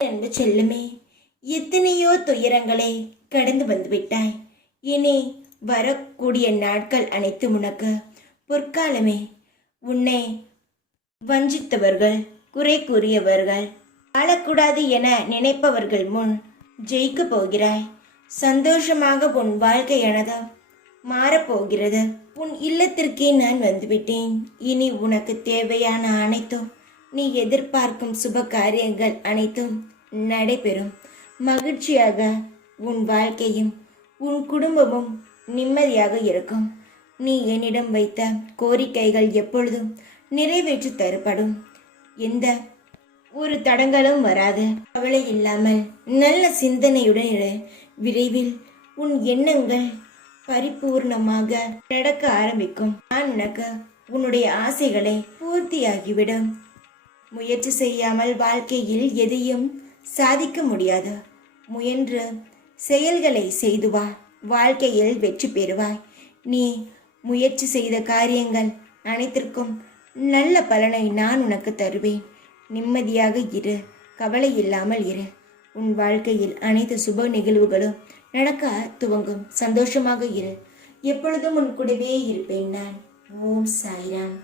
அன்பு செல்லுமே, எத்தனையோ துயரங்களை கடந்து வந்து விட்டாய். இனி வரக்கூடிய நாட்கள் அனைத்து உனக்கு பொற்காலமே. உன்னை வஞ்சித்தவர்கள், குறை கூறியவர்கள், வாழக்கூடாது என நினைப்பவர்கள் முன் ஜெயிக்க போகிறாய். சந்தோஷமாக உன் வாழ்க்கையானது மாறப்போகிறது. உன் இல்லத்திற்கே நான் வந்துவிட்டேன். இனி உனக்கு தேவையான அனைத்தும், நீ எதிர்பார்க்கும் சுப காரியங்கள் அனைத்தும் நடைபெறும். மகிழ்ச்சியாக உன் வாழ்க்கையும் உன் குடும்பமும் நிம்மதியாக இருக்கும். நீ என்னிடம் வைத்த கோரிக்கைகள் எப்பொழுதும் நிறைவேற்றி தரப்படும். எந்த ஒரு தடங்களும் வராது. கவலை இல்லாமல் நல்ல சிந்தனையுடன் இரு. விரைவில் உன் எண்ணங்கள் பரிபூர்ணமாக நடக்க ஆரம்பிக்கும். நான் உனக்கு உன்னுடைய ஆசைகளை பூர்த்தியாகிவிடும். முயற்சி செய்யாமல் வாழ்க்கையில் எதையும் சாதிக்க முடியாது. முயன்று செயல்களை செய்து வா, வாழ்க்கையில் வெற்றி பெறுவாய். நீ முயற்சி செய்த காரியங்கள் அனைத்திற்கும் நல்ல பலனை நான் உனக்கு தருவேன். நிம்மதியாக இரு, கவலை இல்லாமல் இரு. உன் வாழ்க்கையில் அனைத்து சுப நிகழ்வுகளும் நடக்க துவங்கும். சந்தோஷமாக இரு. எப்பொழுதும் உன் கூடவே இருப்பேன் நான். ஓம் சாய்ராம்.